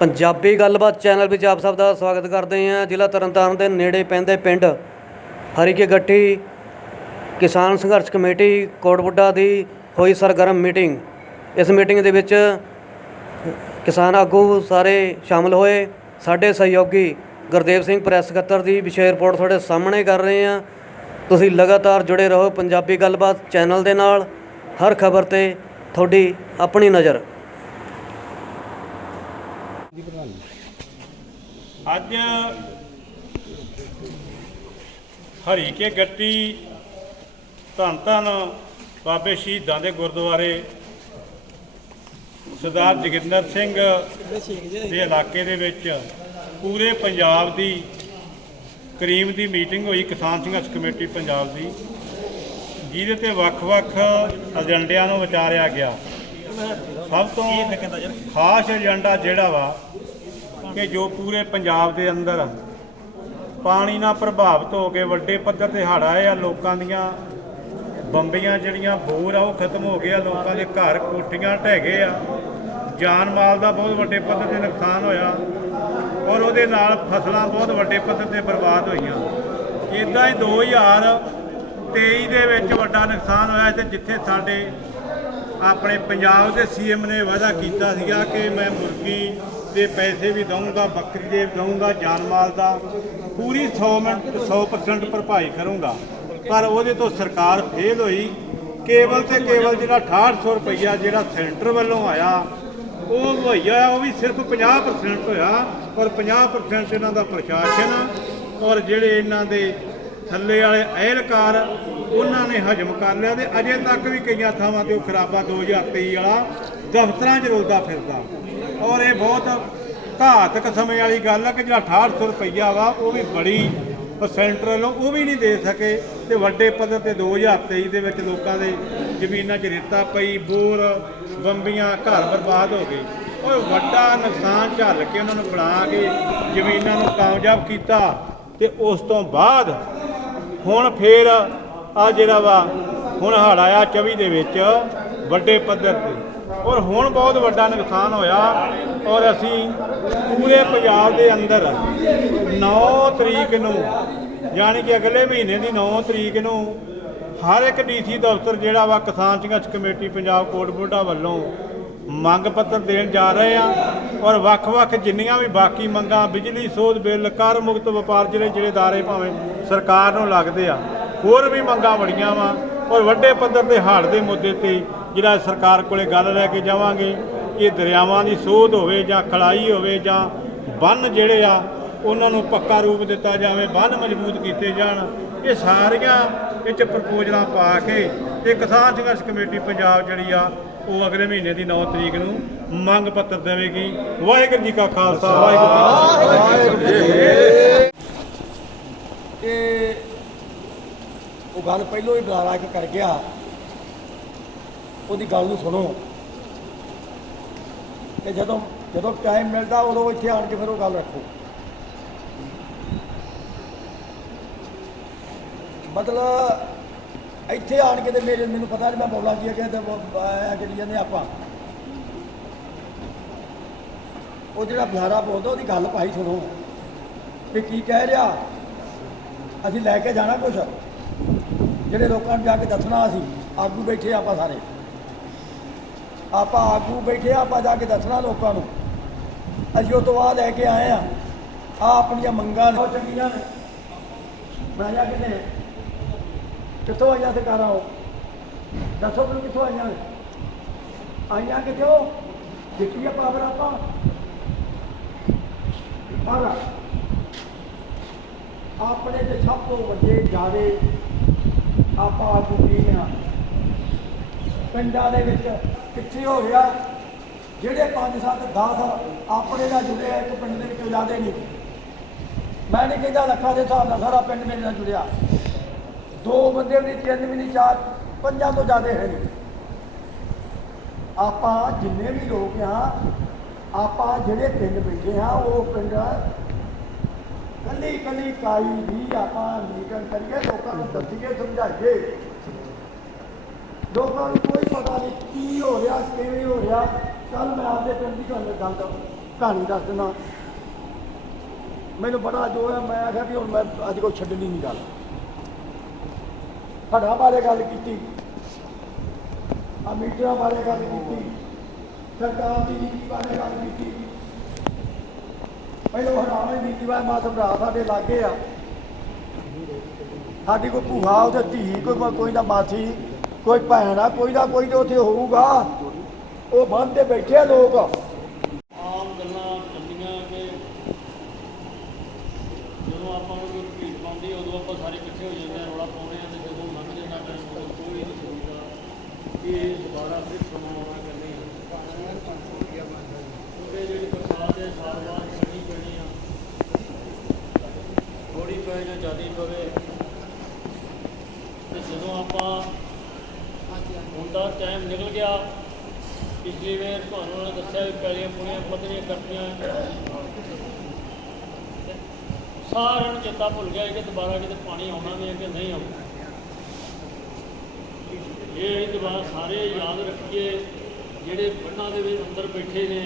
ਪੰਜਾਬੀ ਗੱਲਬਾਤ ਚੈਨਲ ਵਿੱਚ ਆਪ ਸਭ ਦਾ ਸਵਾਗਤ ਕਰਦੇ ਹਾਂ। ਜ਼ਿਲ੍ਹਾ ਤਰਨਤਾਰਨ ਦੇ ਨੇੜੇ ਪੈਂਦੇ ਪਿੰਡ ਹਰੀਕੇ ਗੱਠੀ ਕਿਸਾਨ ਸੰਘਰਸ਼ ਕਮੇਟੀ ਕੋਟਬੁੱਡਾ ਦੀ ਹੋਈ ਸਰਗਰਮ ਮੀਟਿੰਗ। ਇਸ ਮੀਟਿੰਗ ਦੇ ਵਿੱਚ ਕਿਸਾਨ ਆਗੂ ਸਾਰੇ ਸ਼ਾਮਲ ਹੋਏ। ਸਾਡੇ ਸਹਿਯੋਗੀ ਗੁਰਦੇਵ ਸਿੰਘ ਪ੍ਰੈਸ ਸਕੱਤਰ ਦੀ ਵਿਸ਼ੇ ਰਿਪੋਰਟ ਤੁਹਾਡੇ ਸਾਹਮਣੇ ਕਰ ਰਹੇ ਹਾਂ। ਤੁਸੀਂ ਲਗਾਤਾਰ ਜੁੜੇ ਰਹੋ ਪੰਜਾਬੀ ਗੱਲਬਾਤ ਚੈਨਲ ਦੇ ਨਾਲ। ਹਰ ਖਬਰ ਤੇ ਤੁਹਾਡੀ ਆਪਣੀ ਨਜ਼ਰ। ਅੱਜ ਹਰੀ ਕੇ ਗੱਟੀ ਧੰਨ ਧੰਨ ਬਾਬੇ ਸ਼ਹੀਦਾਂ ਦੇ ਗੁਰਦੁਆਰੇ ਸਰਦਾਰ ਜੋਗਿੰਦਰ ਸਿੰਘ ਦੇ ਇਲਾਕੇ ਦੇ ਵਿੱਚ ਪੂਰੇ ਪੰਜਾਬ ਦੀ ਕਰੀਮ ਦੀ ਮੀਟਿੰਗ ਹੋਈ, ਕਿਸਾਨ ਸੰਘਰਸ਼ ਕਮੇਟੀ ਪੰਜਾਬ ਦੀ, ਜਿਹਦੇ ਤੇ ਵੱਖ-ਵੱਖ ਏਜੰਡਿਆਂ ਨੂੰ ਵਿਚਾਰਿਆ ਗਿਆ। ਸਭ ਤੋਂ ਖਾਸ ਏਜੰਡਾ ਜਿਹੜਾ ਵਾ ਕਿ ਜੋ ਪੂਰੇ ਪੰਜਾਬ ਦੇ ਅੰਦਰ ਪਾਣੀ ਨਾਲ ਪ੍ਰਭਾਵਿਤ ਹੋ ਕੇ ਵੱਡੇ ਪੱਧਰ ਤੇ ਹੜ੍ਹ ਆਏ ਆ, ਲੋਕਾਂ ਦੀਆਂ ਬੰਬੀਆਂ ਜਿਹੜੀਆਂ ਬੋਰ ਆ, ਉਹ ਖਤਮ ਹੋ ਗਿਆ ਲੋਕਾਂ ਦੇ ਘਰ ਕੋਠੀਆਂ ਢਹਿ ਗਏ ਆ। ਜਾਨ ਮਾਲ ਦਾ ਬਹੁਤ ਵੱਡੇ ਪੱਧਰ ਤੇ ਨੁਕਸਾਨ ਹੋਇਆ ਔਰ ਉਹਦੇ ਨਾਲ ਫਸਲਾਂ ਬਹੁਤ ਵੱਡੇ ਪੱਧਰ ਤੇ ਬਰਬਾਦ ਹੋਈਆਂ। ਇਦਾਂ ਹੀ 2023 ਦੇ ਵਿੱਚ ਵੱਡਾ ਨੁਕਸਾਨ ਹੋਇਆ ਤੇ ਜਿੱਥੇ ਸਾਡੇ ਆਪਣੇ ਪੰਜਾਬ ਦੇ ਸੀਐਮ ਨੇ ਵਾਅਦਾ ਕੀਤਾ ਸੀਗਾ ਕਿ ਮੈਂ ਮੁਰਗੀ ਦੇ ਪੈਸੇ ਵੀ ਦਊਂਗਾ, ਬੱਕਰੀ ਦੇ ਵੀ ਦਊਂਗਾ, ਜਾਨ ਮਾਲ ਦਾ, ਪੂਰੀ 100 ਮਿੰਟ 100% ਭਰਪਾਈ ਕਰੂੰਗਾ। ਪਰ ਉਹਦੇ ਤੋਂ ਸਰਕਾਰ ਫੇਲ ਹੋਈ, ਕੇਵਲ ਤੇ ਕੇਵਲ ਜਿਹੜਾ 6800 ਰੁਪਈਆ ਜਿਹੜਾ ਸੈਂਟਰ ਵੱਲੋਂ ਆਇਆ, ਉਹ ਮੁਹੱਈਆ ਉਹ ਵੀ ਸਿਰਫ 50% ਹੋਇਆ, ਪਰ 50% ਇਹਨਾਂ ਦਾ ਪ੍ਰਸ਼ਾਸਨ ਔਰ ਜਿਹੜੇ ਇਹਨਾਂ ਦੇ ਥੱਲੇ ਵਾਲੇ ਅਹਿਲਕਾਰ, ਉਹਨਾਂ ਨੇ ਹਜਮ ਕਰ ਲਿਆ ਤੇ ਅਜੇ ਤੱਕ ਵੀ ਕਈਆਂ ਥਾਵਾਂ ਤੇ ਉਹ ਖਰਾਬਾ 2023 ਵਾਲਾ ਦਫ਼ਤਰਾਂ 'ਚ ਰੁਲਦਾ ਫਿਰਦਾ। ਔਰ ਇਹ ਬਹੁਤ ਘਾਤਕ ਸਮੇਂ ਵਾਲੀ ਗੱਲ ਹੈ ਕਿ ਜਿਹੜਾ 6800 ਰੁਪਈਆ ਵਾ, ਉਹ ਵੀ ਬੜੀ ਸੈਂਟਰਲ ਉਹ ਵੀ ਨਹੀਂ ਦੇ ਸਕੇ। ਤੇ ਵੱਡੇ ਪੱਧਰ ਤੇ 2023 ਦੇ ਵਿੱਚ ਲੋਕਾਂ ਦੇ ਜ਼ਮੀਨਾਂ 'ਚ ਰੇਤਾ ਪਈ, ਬੋਰ, ਬੰਬੀਆਂ, ਘਰ ਬਰਬਾਦ ਹੋ ਗਏ। ਉਹ ਵੱਡਾ ਨੁਕਸਾਨ ਝੱਲ ਕੇ ਉਹਨਾਂ ਨੂੰ ਬਣਾ ਕੇ ਜ਼ਮੀਨਾਂ ਨੂੰ ਕਾਮਯਾਬ ਕੀਤਾ। ਤੇ ਉਸ ਤੋਂ ਬਾਅਦ ਹੁਣ ਫੇਰ ਆ ਜਿਹੜਾ ਵਾ, ਹੁਣ ਹੜ੍ਹ ਆਇਆ 24 ਦੇ ਵਿੱਚ ਵੱਡੇ ਪੱਧਰ ਤੇ। ਔਰ ਹੁਣ ਬਹੁਤ ਵੱਡਾ ਨੁਕਸਾਨ ਹੋਇਆ ਔਰ ਅਸੀਂ ਪੂਰੇ ਪੰਜਾਬ ਦੇ ਅੰਦਰ 9 ਤਰੀਕ ਨੂੰ, ਯਾਨੀ ਕਿ ਅਗਲੇ ਮਹੀਨੇ ਦੀ 9 ਤਰੀਕ ਨੂੰ ਹਰ ਇੱਕ ਡੀਸੀ ਦਫ਼ਤਰ ਜਿਹੜਾ ਵਾ ਕਿਸਾਨ ਸੰਘਰਸ਼ ਕਮੇਟੀ ਪੰਜਾਬ ਕੋਟਬੁੱਡਾ ਵੱਲੋਂ ਮੰਗ ਪੱਤਰ ਦੇਣ ਜਾ ਰਹੇ ਆ ਔਰ ਵੱਖ-ਵੱਖ ਜਿੰਨੀਆਂ ਵੀ ਬਾਕੀ ਮੰਗਾਂ, ਬਿਜਲੀ, ਸੋਧ ਬਿੱਲ, ਕਰ ਮੁਕਤ ਵਪਾਰ ਜਿਹੜੇ ਜਿਹੜੇ ਦਾਰੇ ਭਾਵੇਂ ਸਰਕਾਰ ਨੂੰ ਲੱਗਦੇ ਆ, ਹੋਰ ਵੀ ਮੰਗਾਂ ਬੜੀਆਂ ਵਾ। ਔਰ ਵੱਡੇ ਪੱਧਰ ਤੇ ਹੜ੍ਹ ਦੇ ਮੁੱਦੇ ਤੇ ਜਿਹੜਾ ਸਰਕਾਰ ਕੋਲੇ ਗੱਲ ਲੈ ਕੇ ਜਾਵਾਂਗੇ ਕਿ ਦਰਿਆਵਾਂ ਦੀ ਸੋਧ ਹੋਵੇ ਜਾਂ ਖਲਾਈ ਹੋਵੇ ਜਾਂ ਬੰਨ ਜਿਹੜੇ ਆ, ਉਹਨਾਂ ਨੂੰ ਪੱਕਾ ਰੂਪ ਦਿੱਤਾ ਜਾਵੇ, ਬੰਨ ਮਜ਼ਬੂਤ ਕੀਤੇ ਜਾਣ, ਇਹ ਸਾਰੀਆਂ ਵਿੱਚ ਪ੍ਰਪੋਜ਼ਲਾਂ ਪਾ ਕੇ ਤੇ ਕਿਸਾਨ ਸੰਘਰਸ਼ ਕਮੇਟੀ ਪੰਜਾਬ ਜਿਹੜੀ ਆ, ਉਹ ਅਗਲੇ ਮਹੀਨੇ ਦੀ 9 ਤਰੀਕ ਨੂੰ ਮੰਗ ਪੱਤਰ ਦੇਵੇਗੀ। ਵਾਹਿਗੁਰੂ ਜੀ ਕਾ ਖਾਲਸਾ ਵਾਹਿਗੁਰੂ ਜੀ ਕੀ ਫਤਿਹ ਕਿ ਉਹ ਗੱਲ ਪਹਿਲੋਂ ਹੀ ਬੁਲਾਰਾ ਕੇ ਕਰ ਗਿਆ। ਉਹਦੀ ਗੱਲ ਨੂੰ ਸੁਣੋ। ਕਿ ਜਦੋਂ ਜਦੋਂ ਟਾਈਮ ਮਿਲਦਾ, ਉਦੋਂ ਇੱਥੇ ਆਣ ਕੇ ਫਿਰ ਉਹ ਗੱਲ ਰੱਖੋ। ਮਤਲਬ ਇੱਥੇ ਆਣ ਕੇ ਤੇ ਮੇਰੇ ਮੈਨੂੰ ਪਤਾ ਨਹੀਂ ਮੈਂ ਬੋਲਾਂ ਕੀ ਹੈ ਕਿ ਤੇ ਕਰੀ ਜਾਂਦੇ ਆਪਾਂ। ਉਹ ਜਿਹੜਾ ਬੁਲਾਰਾ ਬੋਲਦਾ, ਉਹਦੀ ਗੱਲ ਭਾਈ ਸੁਣੋ। ਵੀ ਕੀ ਕਹਿ ਰਿਹਾ? ਅਸੀਂ ਲੈ ਕੇ ਜਾਣਾ ਕੁਛ? ਜਿਹੜੇ ਲੋਕਾਂ ਨੂੰ ਜਾ ਕੇ ਦੱਸਣਾ ਅਸੀਂ ਆਗੂ ਬੈਠੇ ਆਪਾਂ ਸਾਰੇ। ਆਪਾਂ ਆਗੂ ਬੈਠੇ ਆਪਾਂ ਜਾ ਕੇ ਦੱਸਣਾ ਲੋਕਾਂ ਨੂੰ। ਅਸੀਂ ਉਹ ਤੋਂ ਆ ਲੈ ਕੇ ਆਏ ਆ। ਆ ਆਪਣੀਆਂ ਮੰਗਾਂ ਨੇ। ਚੰਗੀਆਂ ਨੇ। ਬਣਾਇਆ ਕਿਨੇ ਕਿੱਥੋਂ ਆਈਆਂ ਸਰਕਾਰਾਂ ਉਹ? ਦੱਸੋ ਮੈਨੂੰ ਕਿੱਥੋਂ ਆਈਆਂ ਆਈਆਂ ਆਈਆਂ ਕਿੱਥੋਂ? ਦਿੱਤੀ ਆ ਪਾਵਰ ਆਪਾਂ? ਪਰ ਆਪਣੇ ਤੇ ਸਭ ਤੋਂ ਵੱਡੇ ਜਾਰੇ ਆਪਾਂ ਆ ਕੀ ਹਾਂ ਪਿੰਡਾਂ ਦੇ ਵਿੱਚ ਕਿੱਥੇ ਹੋ ਗਿਆ। ਜਿਹੜੇ 5 7 10 ਆਪਣੇ ਨਾਲ ਜੁੜੇ ਆ, ਇੱਕ ਪਿੰਡ ਦੇ ਵਿੱਚੋਂ ਜ਼ਿਆਦਾ ਨਹੀਂ। ਮੈਂ ਨਹੀਂ ਕਹਿੰਦਾ ਲੱਖਾਂ ਦੇ ਹਿਸਾਬ ਨਾਲ ਸਾਰਾ ਪਿੰਡ ਮੇਰੇ ਨਾਲ ਜੁੜਿਆ। ਦੋ ਬੰਦੇ ਵੀ ਨਹੀਂ ਤਿੰਨ ਵੀ ਨਹੀਂ ਚਾਰ ਪੰਜਾਂ ਤੋਂ ਜ਼ਿਆਦਾ ਹੈ ਨਹੀਂ। ਆਪਾਂ ਜਿੰਨੇ ਵੀ ਲੋਕ ਆ ਆਪਾਂ ਜਿਹੜੇ ਪਿੰਡ ਬੈਠੇ ਆ ਉਹ ਪਿੰਡ ਕੱਲੀ ਕੱਲੀ ਕਾਈ ਵੀ ਆਪਾਂ ਮੀਟਿੰਗ ਕਰੀਏ, ਲੋਕਾਂ ਨੂੰ ਦੱਸੀਏ ਸਮਝਾਈਏ। ਲੋਕਾਂ ਨੂੰ ਕੋਈ ਪਤਾ ਨਹੀਂ ਕੀ ਹੋ ਰਿਹਾ, ਕਿਵੇਂ ਹੋ ਰਿਹਾ। ਕੱਲ ਮੈਂ ਆਪਦੇ ਪਿੰਡ ਦੀ ਤੁਹਾਨੂੰ ਗੱਲ ਦਾ ਕਹਾਣੀ ਦੱਸ ਦਿੰਦਾ। ਮੈਨੂੰ ਬੜਾ ਜੋ ਹੈ ਮੈਂ ਆਖਿਆ ਵੀ ਹੁਣ ਮੈਂ ਅੱਜ ਕੋਈ ਛੱਡਣੀ ਨਹੀਂ ਗੱਲ। ਹੜਾਂ ਬਾਰੇ ਗੱਲ ਕੀਤੀ। ਆ ਮੀਟਰਾਂ ਬਾਰੇ ਗੱਲ ਕੀਤੀ। ਸਰਕਾਰ ਦੀ ਨੀਤੀ ਬਾਰੇ ਗੱਲ ਕੀਤੀ। ਪਹਿਲਾਂ ਹੜਾਂ ਦੀ ਨੀਤੀ ਬਾਰੇ ਮਾਤਮ ਭਰਾ ਸਾਡੇ ਲਾਗੇ ਆ। ਸਾਡੀ ਕੋਈ ਭੂਆ, ਉਹਦੇ ਧੀ, ਕੋਈ ਕੋਈ- ਕੋਈ ਨਾ ਮਾਸੀ, ਕੋਈ ਭੈਣ ਆ, ਕੋਈ ਨਾ ਕੋਈ ਤੇ ਉੱਥੇ ਹੋਊਗਾ। ਉਹ ਬੰਦ ਤੇ ਬੈਠੇ ਆ ਲੋਕ। ਆਮ ਗੱਲਾਂ ਚੱਲਦੀਆਂ ਕਿ ਜਦੋਂ ਆਪਾਂ ਨੂੰ ਕੋਈ ਭੀੜ ਪਾਉਂਦੀ, ਉਦੋਂ ਆਪਾਂ ਸਾਰੇ ਇਕੱਠੇ ਹੋ ਜਾਂਦੇ ਆ, ਰੌਲਾ ਪਾਉਂਦੇ ਆ ਤੇ ਜਦੋਂ ਲੰਘ ਜਾਂਦਾ ਟਾਈਮ ਕੋਈ ਨਹੀਂ ਸੋਚਦਾ ਕਿ ਇਹ ਦੁਬਾਰਾ ਫਿਰ ਸਮਾਂ ਆਉਣਾ ਕਿ ਨਹੀਂ ਕਿਉਂਕਿ ਜਿਹੜੀ ਬਰਸਾਤ ਹੈ ਸਾਲ ਬਾਅਦ ਪੈਣੀ ਪੈਣੀ ਆ ਥੋੜੀ ਪਏ ਜਾਂ ਜ਼ਿਆਦਾ ਪਵੇ। ਤੇ ਜਦੋਂ ਆਪਾਂ ਹੁਣ ਟਾਈਮ ਨਿਕਲ ਗਿਆ ਪਿਛਲੀ ਵੇਰ ਤੁਹਾਨੂੰ ਉਹਨਾਂ ਦੱਸਿਆ ਵੀ ਪੈਲੀਆਂ ਪੁਲੀਆਂ ਪੱਧਰੀਆਂ ਕਰਤੀਆਂ ਸਾਰਿਆਂ ਨੂੰ ਚੇਤਾ ਭੁੱਲ ਗਿਆ ਕਿ ਦੁਬਾਰਾ ਕਿਤੇ ਪਾਣੀ ਆਉਣਾ ਵੀ ਹੈ ਕਿ ਨਹੀਂ ਆਉਣਾ। ਇਹ ਦੁਬਾਰਾ ਸਾਰੇ ਯਾਦ ਰੱਖੀਏ ਜਿਹੜੇ ਪਿੰਡਾਂ ਦੇ ਵਿੱਚ ਅੰਦਰ ਬੈਠੇ ਨੇ।